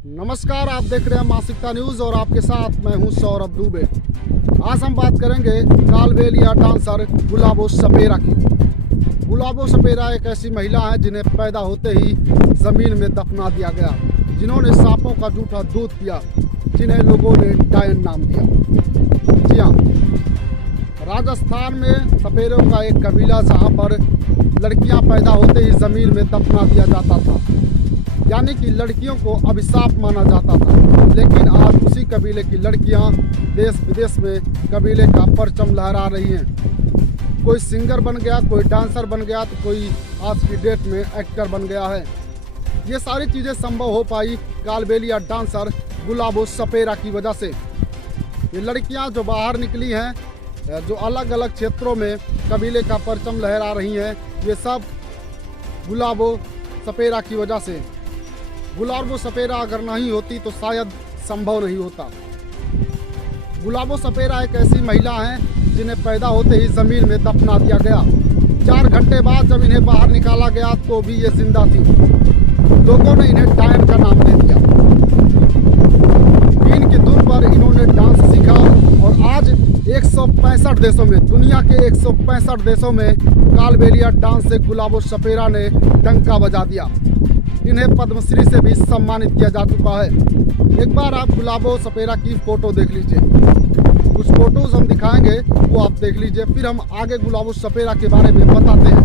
नमस्कार, आप देख रहे हैं मासिकता न्यूज़ और आपके साथ मैं हूं सौरभ दुबे। आज हम बात करेंगे कालबेलिया डांसर गुलाबो सपेरा की। गुलाबो सपेरा एक ऐसी महिला है जिन्हें पैदा होते ही ज़मीन में दफना दिया गया, जिन्होंने सांपों का जूठा दूध पिया, जिन्हें लोगों ने डायन नाम दिया। जी हाँ, राजस्थान में सपेरों का एक कबीला जहाँ पर लड़कियाँ पैदा होते ही ज़मीन में दफना दिया जाता था, यानी कि लड़कियों को अभिशाप माना जाता था। लेकिन आज उसी कबीले की लड़कियां देश विदेश में कबीले का परचम लहरा रही हैं। कोई सिंगर बन गया, कोई डांसर बन गया, तो कोई आज की डेट में एक्टर बन गया है। ये सारी चीज़ें संभव हो पाई कालबेलिया डांसर गुलाबो सपेरा की वजह से। ये लड़कियां जो बाहर निकली हैं, जो अलग अलग क्षेत्रों में कबीले का परचम लहरा रही हैं, ये सब गुलाबो सपेरा की वजह से। गुलाबो सपेरा अगर नहीं होती तो शायद संभव नहीं होता। गुलाबो सपेरा एक ऐसी महिला है जिन्हें पैदा होते ही ज़मीन में दफना दिया गया। 4 घंटे बाद जब इन्हें बाहर निकाला गया तो भी ये जिंदा थी। लोगों ने इन्हें डायन का नाम दे दिया। बीन की धुन पर इन्होंने डांस सीखा और आज 165 देशों में, दुनिया के 165 देशों में कालबेलिया डांस से गुलाबो सपेरा ने डंका बजा दिया। इन्हें पद्मश्री से भी सम्मानित किया जा चुका है। एक बार आप गुलाबो सपेरा की फ़ोटो देख लीजिए, कुछ फ़ोटोज़ हम दिखाएंगे, वो आप देख लीजिए, फिर हम आगे गुलाबो सपेरा के बारे में बताते हैं।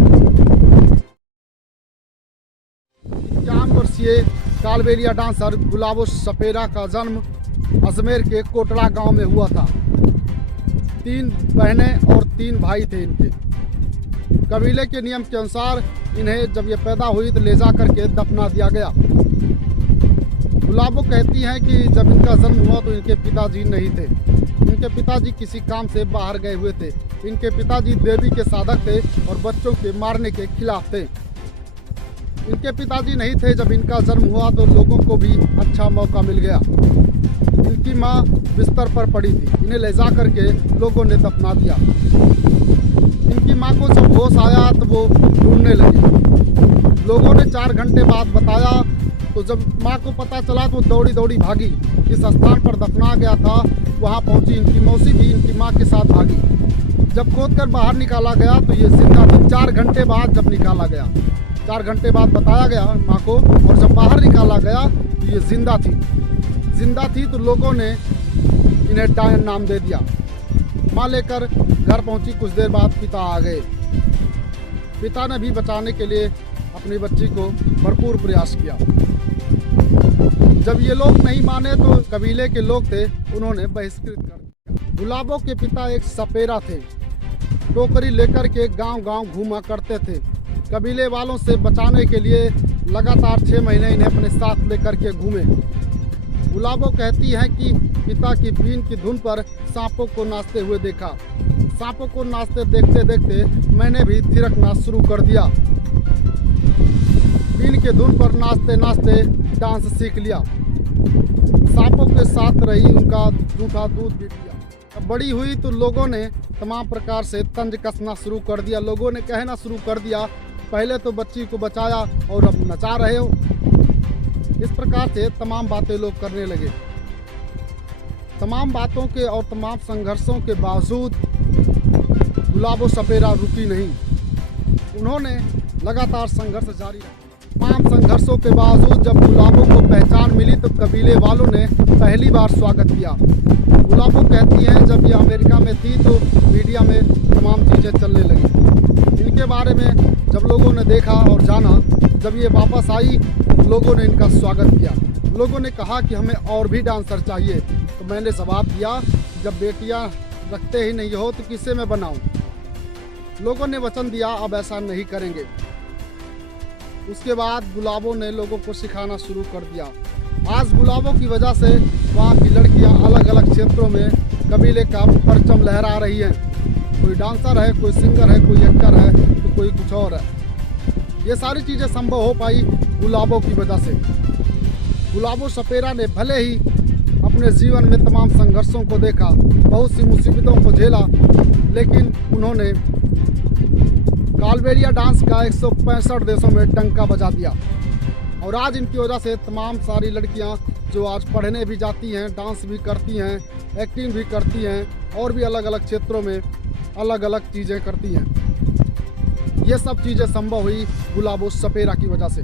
51 वर्षीय कालबेलिया डांसर गुलाबो सपेरा का जन्म अजमेर के कोटड़ा गांव में हुआ था। 3 बहनें और 3 भाई थे इनके। कबीले के नियम के अनुसार इन्हें जब ये पैदा हुई तो ले जा करके दफना दिया गया। गुलाबो कहती हैं कि जब इनका जन्म हुआ तो इनके पिताजी नहीं थे। इनके पिताजी किसी काम से बाहर गए हुए थे। इनके पिताजी देवी के साधक थे और बच्चों के मारने के खिलाफ थे। इनके पिताजी नहीं थे जब इनका जन्म हुआ तो लोगों को भी अच्छा मौका मिल गया। इनकी माँ बिस्तर पर पड़ी थी, इन्हें ले जा करके लोगों ने दफना दिया। इनकी माँ को जब होश आया तो वो ढूंढने लगी। लोगों ने 4 घंटे बाद बताया तो जब माँ को पता चला तो दौड़ी दौड़ी भागी। जिस स्थान पर दफना गया था वहाँ पहुँची। इनकी मौसी भी इनकी माँ के साथ भागी। जब खोद कर बाहर निकाला गया तो ये जिंदा थी। 4 घंटे बाद जब निकाला गया, 4 घंटे बाद बताया गया माँ को, और जब बाहर निकाला गया तो ये जिंदा थी। जिंदा थी तो लोगों ने इन्हें डायन नाम दे दिया। माँ लेकर घर पहुंची। कुछ देर बाद पिता आ गए। पिता ने भी बचाने के लिए अपनी बच्ची को भरपूर प्रयास किया। जब ये लोग नहीं माने तो कबीले के लोग थे, उन्होंने बहिष्कृत कर दिया। गुलाबो के पिता एक सपेरा थे। टोकरी लेकर के गांव-गांव घूमा करते थे। कबीले वालों से बचाने के लिए लगातार 6 महीने इन्हें अपने साथ लेकर के घूमे। गुलाबो कहती है कि पिता की बीन की धुन पर सांपों को नाचते हुए देखा। सांपों को नाचते देखते देखते मैंने भी थिरकना शुरू कर दिया। बीन के धुन पर नाचते नाचते डांस सीख लिया। सांपों के साथ रही, उनका जूठा दूध भी पिया। अब बड़ी हुई तो लोगों ने तमाम प्रकार से तंज कसना शुरू कर दिया। लोगों ने कहना शुरू कर दिया, पहले तो बच्ची को बचाया और अब नचा रहे हो। इस प्रकार से तमाम बातें लोग करने लगे। तमाम बातों के और तमाम संघर्षों के बावजूद गुलाबो सपेरा रुकी नहीं। उन्होंने लगातार संघर्ष जारी रखा। तमाम संघर्षों के बावजूद जब गुलाबो को पहचान मिली तो कबीले वालों ने पहली बार स्वागत किया। गुलाबो कहती हैं जब ये अमेरिका में थी तो मीडिया में तमाम चीज़ें चलने लगी। इनके बारे में जब लोगों ने देखा और जाना, जब ये वापस आई लोगों ने इनका स्वागत किया। लोगों ने कहा कि हमें और भी डांसर चाहिए। तो मैंने जवाब दिया, जब बेटियां रखते ही नहीं हो तो किसे मैं बनाऊं। लोगों ने वचन दिया अब ऐसा नहीं करेंगे। उसके बाद गुलाबो ने लोगों को सिखाना शुरू कर दिया। आज गुलाबो की वजह से वहाँ की लड़कियाँ अलग अलग क्षेत्रों में कबीले का परचम लहरा रही हैं। कोई डांसर है, कोई सिंगर है, कोई एक्टर है, तो कोई कुछ और है। ये सारी चीज़ें संभव हो पाई गुलाबो की वजह से। गुलाबो सपेरा ने भले ही अपने जीवन में तमाम संघर्षों को देखा, बहुत सी मुसीबतों को झेला, लेकिन उन्होंने कालबेलिया डांस का 165 देशों में डंका बजा दिया। और आज इनकी वजह से तमाम सारी लड़कियां जो आज पढ़ने भी जाती हैं, डांस भी करती हैं, एक्टिंग भी करती हैं और भी अलग अलग क्षेत्रों में अलग अलग चीज़ें करती हैं। ये सब चीज़ें संभव हुई गुलाबो सपेरा की वजह से।